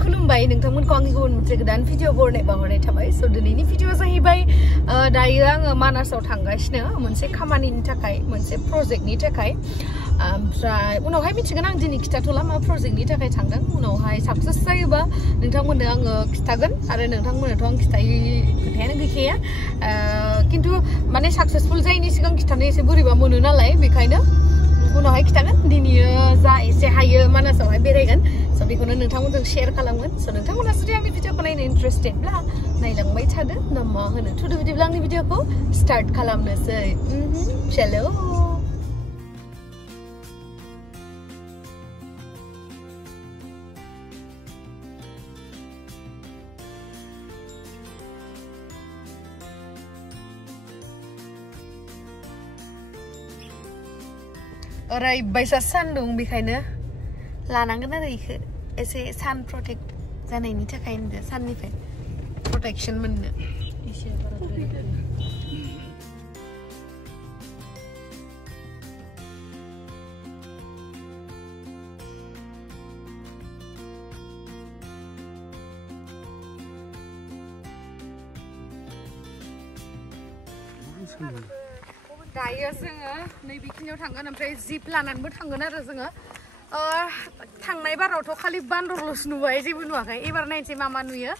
खुलुमबाय नोंथांमोनखौ आंनि गुबुन मोनसे गोदान भिडिअ बरनाय बावहरनाय थाबाय स' दिनैनि भिडिअ जाहैबाय दायो आङो मानासाव थांगासिनो मोनसे खामानिनि थाखाय मोनसे प्रजेक्टनि थाखाय ओमफ्राय उनावहाय मिथिगोन आं दिनै खिथाथ'ला मा प्रजेक्टनि थाखाय थांदों उनावहाय साक्सेस जायोबा नोंथांमोननो आङो खिथागोन आरो नोंथांमोननोथ' आं खिथायै खोथायानो गैखाया खिन्थु माने साक्सेसफुल जायैनि सिगां खिथानो एसे बोरैबा मोनो नालाय बेखायनो उनावहाय खिथागोन दिनै जा एसे हायो मानासावहाय बेरायगोन स' बेखौनो नोंथांमोनजों शेयार खालामगोन स' नोंथांमोना जुदि आंनि भिडिअखौ नायनो इन्टारेस्टेडब्ला नायलांबाय थादो ना मा होनो थुदो बिदिब्ला आंनि भिडिअखौ स्टार्ट खालामनोसै चलो ओरैबायसा सान्दुं बेखायनो लानांगोन आरो इखो एसे सान प्रटेक्ट जानायनि थाखाय होनदो साननिफ्राय प्रटेक्शन मोननो एसे दायो जोङो नैबेखिनियाव थांगोन ओमफ्राय जिप लानानैबो थांगोन आरो जोङो थांनाय बारावथ' खालि बान्दरल'सो नुबाय जेबो नुवाखै एबार नायनोसै मा मा नुयो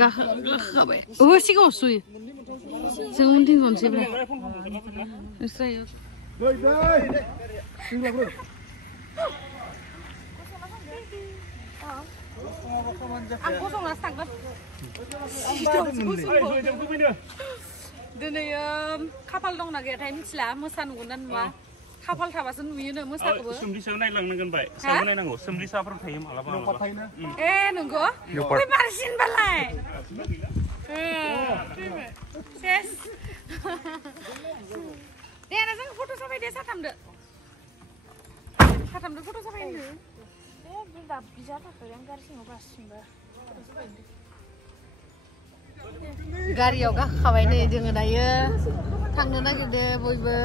गाखाबाय सिगाङाव सुयो जों उनथिं जनोसैब्रा नोंस्रायो आं गसंनासो थांगोन दिनै खाफाल दंना गैयाथाय मिथिला मोसा नुगोन ना नुवा खाफाल थाबासो नुयोनो मोसाखौबो सोमलिसायाव नायलांनांगोन बाय सायाव नायनांगौ सोमलिसाफोर थायो मालाबा ए नंगौ ओइ मारसिनबालाय सेस दे ना जों फट' साफाय दे साथामदो फट' साफाय होनो गारियाव गाखोखाबाय नै जोङो दायो थांनो नागिरदों बयबो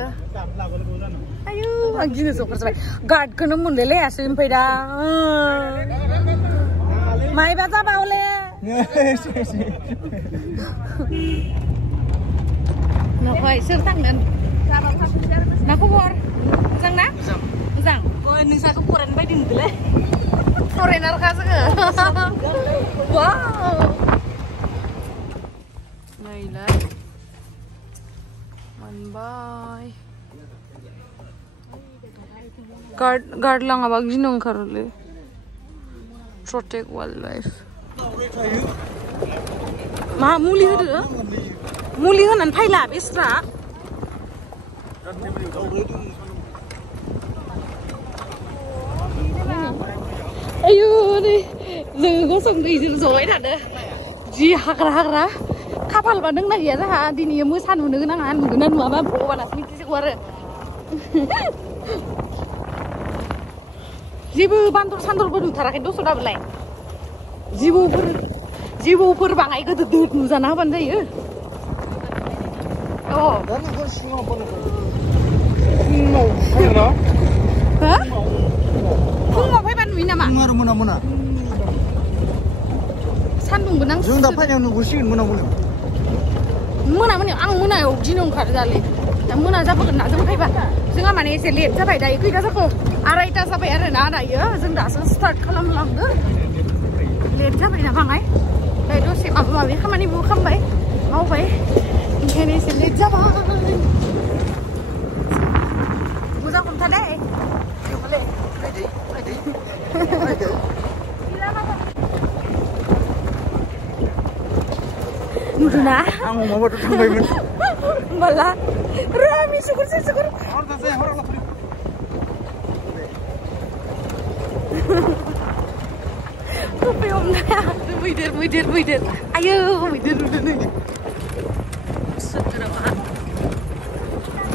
आयु आं गिनो जकर जाबाय गार्डखौनो मोनलायलायासै ओमफ्राय दा मायबा जाबा हले न'खौहाय सोर थांगोन मा खबर मोजां ना मोजां नोंसाखौ फरायनो बायदि नुदोंलै फरायनारखा जोङो वाव नायलाय मोनबाय गार्ड लाङाबा गिनो ओंखारोलै प्रटेक्ट वाइल्ड लाइफ मा मुलि होदो मुलि होनानै फायला बेस्रा आयु नै जोङो गसंदो इजों जबाय थादो जि हाग्रा खाफालबा दोंना गैया जोंहा दिनै मोसा नुनो गोनाङा नुगोन ना नुवाबा भगबानासो मिथिसिगौ आरो जेबो बान्दर सान्दरबो नुथाराखै दस' दाबोलाय जिबौफोर बाङाय गोदो दोद नुजाना होबानो जायो फुङाव फैबा नुयो नामा मोना सान्दुंबो नांसि जों दा फैनायाव नुगोसिगोन मोनायाव आं मोनायाव गिनो ओंखारो दालै दा मोना जाबोगोन ना जों फैबा जोंहा माने एसे लेट जाबाय दायो खैथा जाखो 2:30 जाबाय आरो ना दायो जों दासो स्टार्ट खालामलांदों लेट जाबाय ना बाङाय दायो दसे माबा माबि खामानिबो खालामबाय मावबाय ओंखायनो एसे लेट जाबाय मोजां हमथा दे नुदोंना आं अमाबाथ' थांबायमोन होमबाला रामि सुकुर टपि हमनाया मैदेर आयौ मैदेर नुदों नै सोगोराबा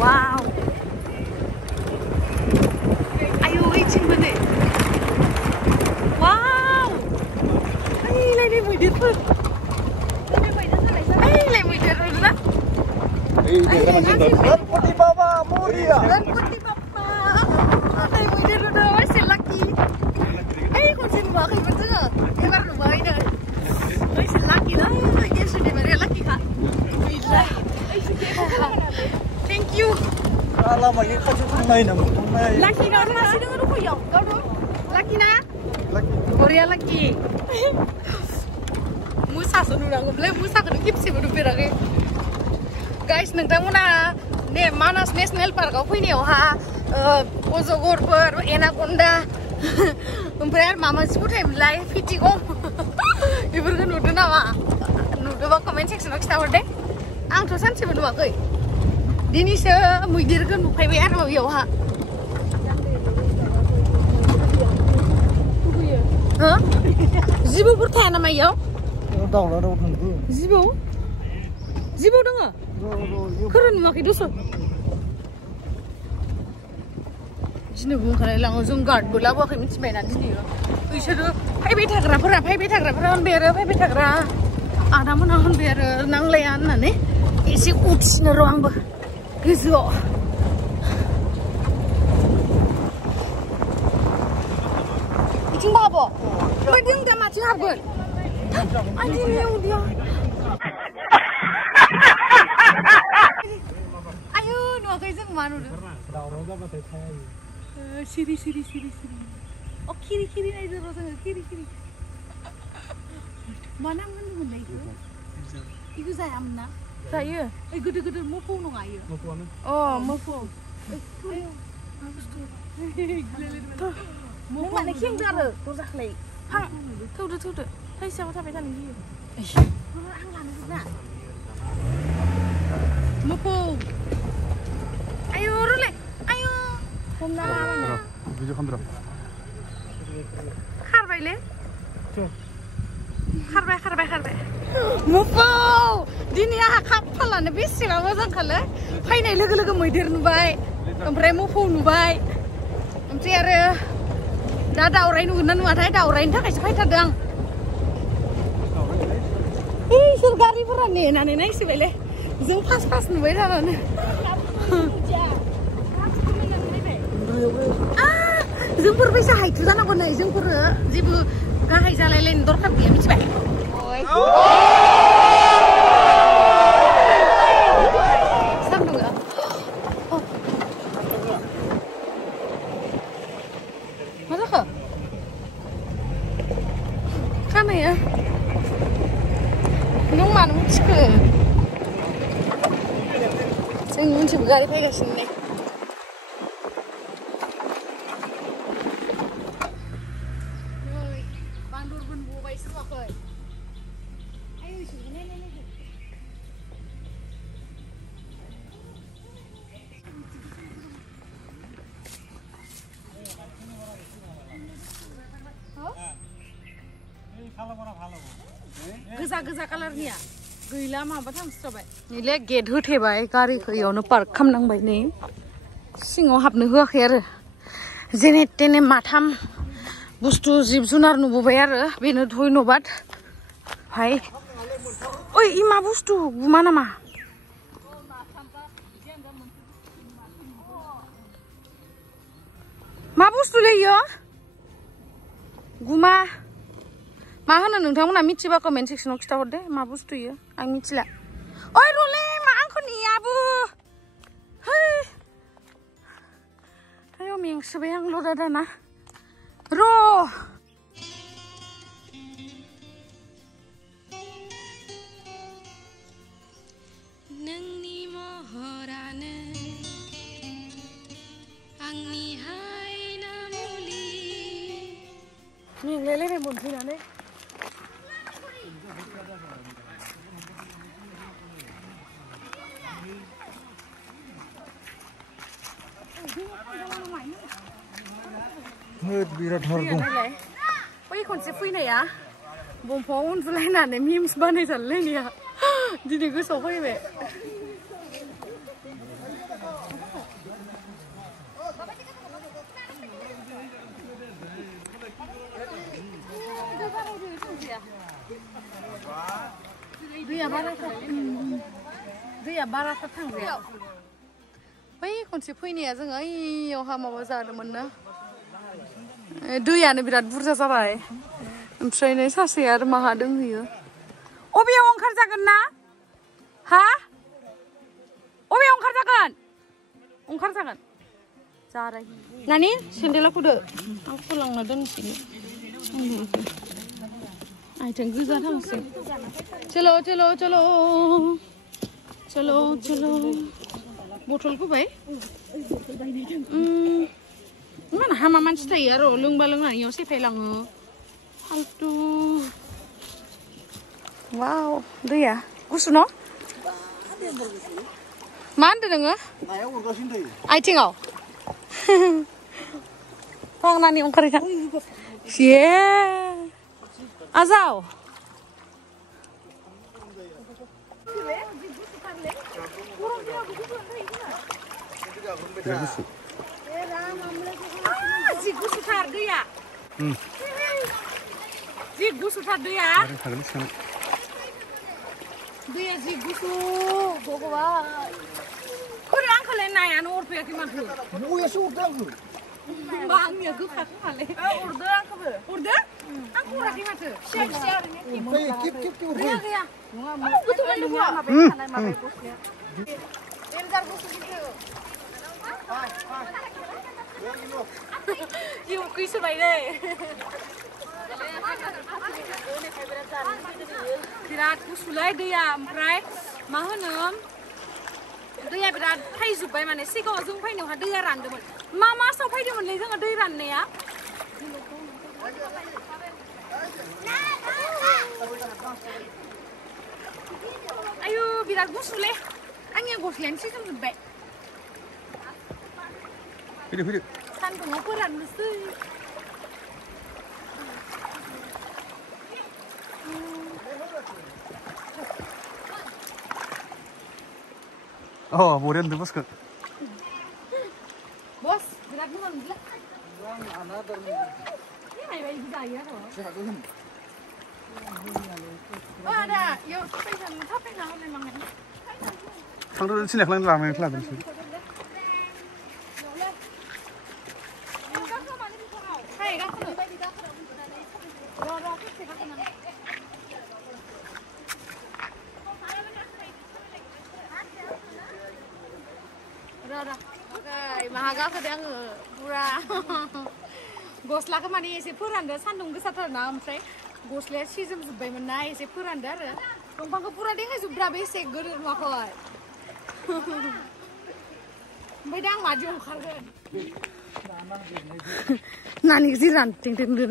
वाव आयौ ओइथिंबो नै वाव ओइलाय नै मैदेरफोर Putih Papa Muria. Putih Papa. Ay, Mwider udah masih laki. Kung sino ba kayo ba ito? Ibar na ba ito? Ay, si Lucky na. Gemsri Daimari, Lucky ka. Mwider. Ay, sige. Thank you. Alam mo, yung kasutungay na mo. Lucky na rin. Sino nga po yun? Lucky na? Korea Lucky. Musa sunod ako. Musa ko nung kipsi mo nung piraki. Guys, nagtang mo na Manas National Park ako niyo ha. Ozogor per Anaconda. Umpre mama sebutnya live video om. Ibu kan nuduh nama, nuduh bang comment section kita berde. Ang tulisan sih berdua koi. Dini se Mwider kan bukai WR mau ya ha. Hah? Zibu bertanya nama ya? Tahu lah, tahu tentu. Zibu dengar? Keren makai dosa. Sini bukan kalau lang ujung guard bola buat kami cemena di sini. Bisa tu, hai betagra on berer, hai betagra. Ada mana on berer nang layan nane? Isi uts neruang bah, gitu. Icing babo, mending dah macam apa? Anjing ni dia. Ayo, nuak kaisang mana tu? Siri. Oh kiri na itu rasanya kiri. Mana kan tu mulai itu? Itu saya amna. Saya. Gede mupu nung ayo. Mupu anu? Oh mupu. Ayo. Bagus tu. Mupu mana kian gara? Tu dah lagi. Hang. Tahu. Hai siapa sampai sana ni? Orang lama tu nak. Mupu. Ayo rule. Ayo. Video kamera. Harbaile. Harbai. Mupo. Dunia kapalan bisi lah macam kalau. Hai ni lega Mwider nubai. Ampai mupo nubai. Ampai ada. Dah orang nu nan ada orang dah kasih fai tadang. Surgari pura ni nane naik si bele. Zoom pas nubai dah nane. Jempur bisa hai tu sana kona jempur jibu kahai jalan lain dorkar dia micba. Sang dong ah. Mana kah? Kana ya? Nung mana muncul? Saya muncul gari pegang sini. Geza kalarnya, gila mah batang strawberry. Ni le gate hute bai, kari kau no park kam nang bai ni. Singo hap ni huak yer. Jenet tene matam, bustu zib zunar nu bubayar, binu thui nu bat. Hai, oi ima bustu, gimana mah? Ma bustu le yo? Guma. Ma hono nोंथांमोना मिथिबा कमेन्ट सेक्सनाव खिथाहरदे मा बुस्थु इयो आं मिथिला ओइ रुले मा आंखौ नेयाबो है आयौ मेंसोबाय आं लदा दाना र नोंनि महरानो आंनि हायना मुलि मेंलायलायनाय मोनफैनानै Birat harga. Woi konsep ini ya, bompong unsulainane memes banai jalan ni ya, jadi gue sopai be. Dia mana? दैया बाराथार थांजाया बै खनसे फैनाया जोङो ओइयावहा माबा जादोंमोन ना दैयानो बिराद बुरजा जाबाय ओमफ्राय नै सासे आरो माहा दोंहैयो अबेयाव ओंखारजागोन ना हा अबेयाव ओंखारजागोन जाराय नानि सेन्देला फुदो आं फुलांना दोनसै आइथिं गोजा थांसै चलो चलो चलो चलो चलो बथल होबाय इमान हामा मानसि थायो आरो लोंबा लोंनानै इयाव सेफायलाङो फालतु वाव दैया गुसु न मा होनदों नोङो आइथिङाव थांनानै ओंखारहैखां ये आजाव जि गुसुथार दैया जि गुसुथार दैया दैया जि गुसु भगवान खरे आंखौलाय नायानो अरफैयाखै माथो बयासो हरदों आंखौ होमबा आंनिया गोखा खोमालै अरदो आंखौबो अरदो आं अराखै माथो फिसा फिसा ओरैनो खेब गैया गैया नङा गोथौबाय नङा माबाय थानाय माबाय गस्लाया देन्जार गुसु जिउ खैसोबाय दै बिराद गुसुलै दैया ओमफ्राय मा होनो दैया बिराद थाइजोब्बाय माने सिगाङाव जों फैनायावहा दैया रानदोंमोन मा मासाव फैदोंमोनलै जोङो दै राननाया आयु बिराद गुसुलै आंनिया गस्लायानो सिजोबजोब्बाय फैदो सान्दुङाव फोराननोसै Oh, boleh nanti bos ke? Bos, berat banget gila. Ini kayak bayi budaya kok. Oh ada, yuk pesan apa yang mau memangnya? Sang tu sini kalian ramai kalian sini. Hai, kau tu. Oke, mahaga sedang pura gosla kemana isi puranda sandung gesatarna oमफ्राय गस्लाया सिजोबजोब्बायमोन ना एसे फोरानदो आरो दंफांखौ पुरा देखायजोब्राबो एसे गोदोर नुवाखै ओमफ्राय दा आं मादि ओंखारगोन नानि जि रानथिं थिंदों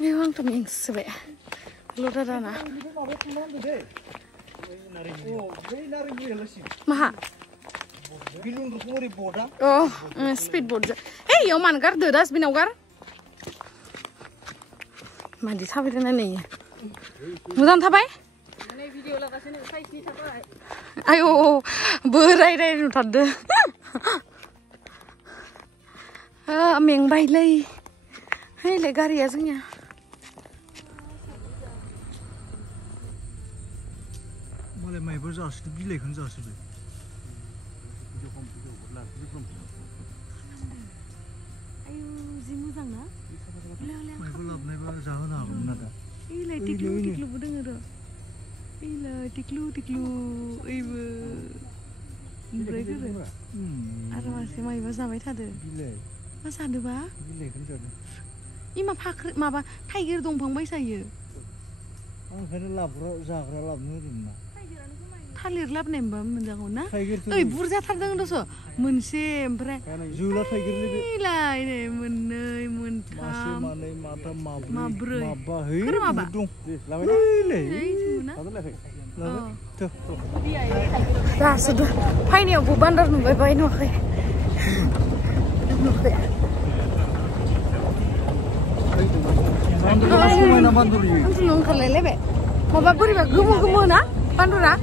नै आंथ' मेंसोबाय लदा दाना माहा स्पिड बोर्ड hey याव मानो गारदो डास्टबिनाव गार मादि थाबायदों ना नै मोजां थाबाय आयौ बोराय नुथारदो मेंबायलै हैलाय गारिया जोंनिया मालाय माइबो जासिदो बिलाइखौनो जासिदो आयु जि मोजां ना माइबो लाबोनायबा जाहोनो हागौमोन ना दा इलाय टिक्लुबो दोङो र' इलाय टिक्लु ओइबो ओमफ्राय गोरो आरो मासे माइबा जाबाय थादो बिलाइ मा जादोबा बिलाइखौनो जादों इमा फाख्रि माबा थाइगिर दंफां बायसायो आं ओंखायनो जाग्रा लाबोनो होदोंमोन ना थालिर लाबोनाय होनबा मोनजागौ ना ओइ बुरजाथारदों दस' मोनसे ओमफ्राय जोला थाइगिर इलाय नै मोननै मोनथाम मानै माथाम माब्रै माबा है माबा दं दासो फायनायावबो बान्दार नुबाय बाय नुवाखै समायना बान्दर इयो उन्दुनो ओंखारलायलायबाय माबा बोरैबा गोमो ना बान्दरा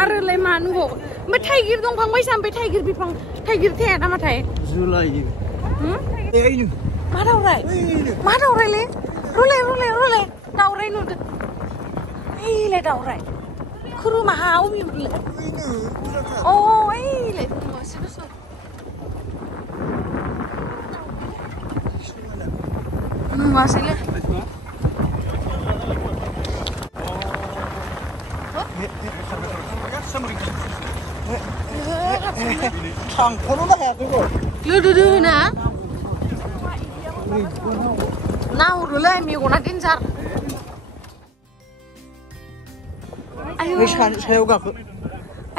आरोलाय मा नुबावो ओमफ्राय थाइगिर दंफां बायसा ओमफ्राय थाइगिर बिफां थाइगिर थाया नामाथाय जोला इयो मा दावरायलै रुले दावराय नुदों ओइलाय दावराय खोरोमाहा अमिबोलाय अ ओइलाय नुवासै नुवासैलै थांख'नोनो हायाखैबो लोदोदो ना नाहरोलै मेगना देन्जार आयौ सायाव गाखो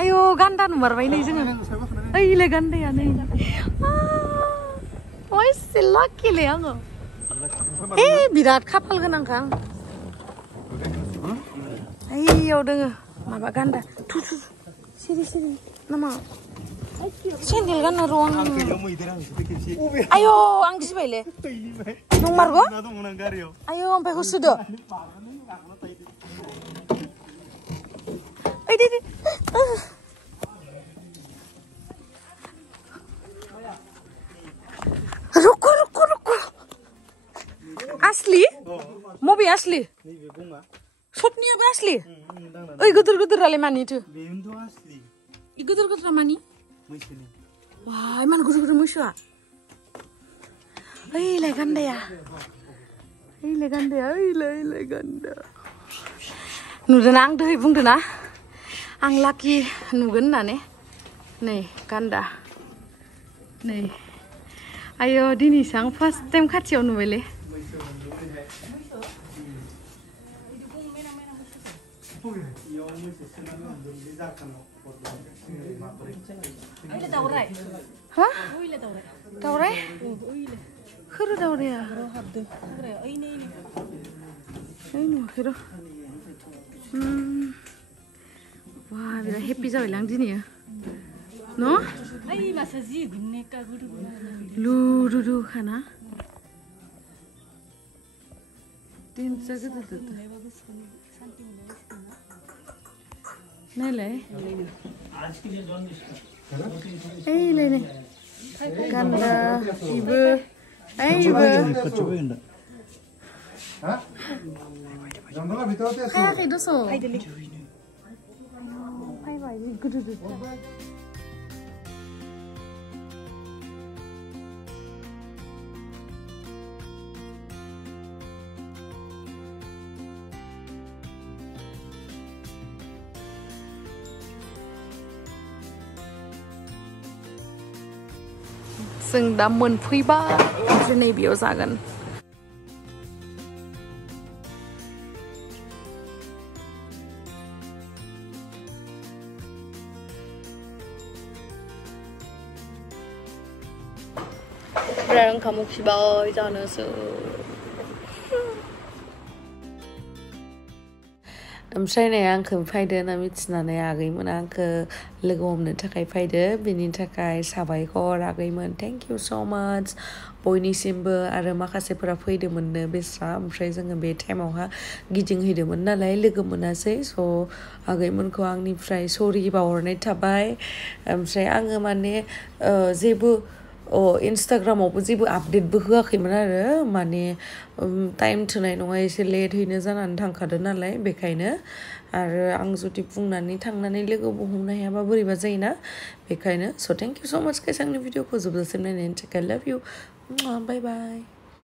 आयौ गान्दा नुमारबाय नै जोङो ओइलाय गान्दाया नै एसे लाकिलै आङो बिराद खाफाल गोनांखा आं ओइयाव दोङो माबा गान्दा थु सिरि नामा सेन्देल गाननो र' आं आयौ आं गिबायलै नंमारगौ आयौ ओमफ्राय होसोदो ओइ दे रुको असली मबे असली सबनियाबो असली ओइ गोदोरालाय मानिथो इ गोदोरा मानि वाय मान गोदोर मोसौआ ओइलाय गान्दाया ओइलाय गान्दा नुदोंना आं दहाय बुंदोंना आं लाकि नुगोन होननानै नै गान्दा नै आयो दिनैसो आं फार्स्ट टाइम खाथियाव नुबायलै हा दावराय खोरो दावराया ओइ नुवाखै र' वा बिराद हेपि जाबायलै आं दिनै न' लुदुदु खाना देन्जार गोदोर नायलाय ओइलाय नै गान्दा इबो खायाखै दस' फायबाय गोदोर जों दा मोनफैबाय ओमफ्राय नैबेयाव जागोन ओमफ्राय ओंखाम उखैबाय जानोसै ओमफ्राय नै आंखौ फैदो होनना मिथिनानै आगैमोना आंखौ लोगो हमनो थाखाय फैदो बेनि थाखाय साबायखर आगैमोन थेंक इउ स' माच बयनिसिमबो आरो माखासेफोरा फैदोंमोननो बेस्रा ओमफ्राय जोङो बे टाइमावहा गिदिंहैदोंमोन नालाय लोगो मोनासै स' आगैमोनखौ आंनिफ्राय सरि बावहरनाय थाबाय ओमफ्राय आङो माने जेबो इन्स्टाग्रामावबो जेबो आपडेटबो होआखैमोन आरो माने टाइम थोनाय नङा एसे लेटहैनो जानानै थांखादों नालाय बेखायनो आरो आं जुदि बुंनानै थांनानै लोगोबो हमनो हायाबा बोरैबा जायोना बेखायनो स' थेंक इउ स' माच गाइस आंनि भिडिअखौ जोबजासिम नायनायनि थाखाय लाभ इउ बाय बाय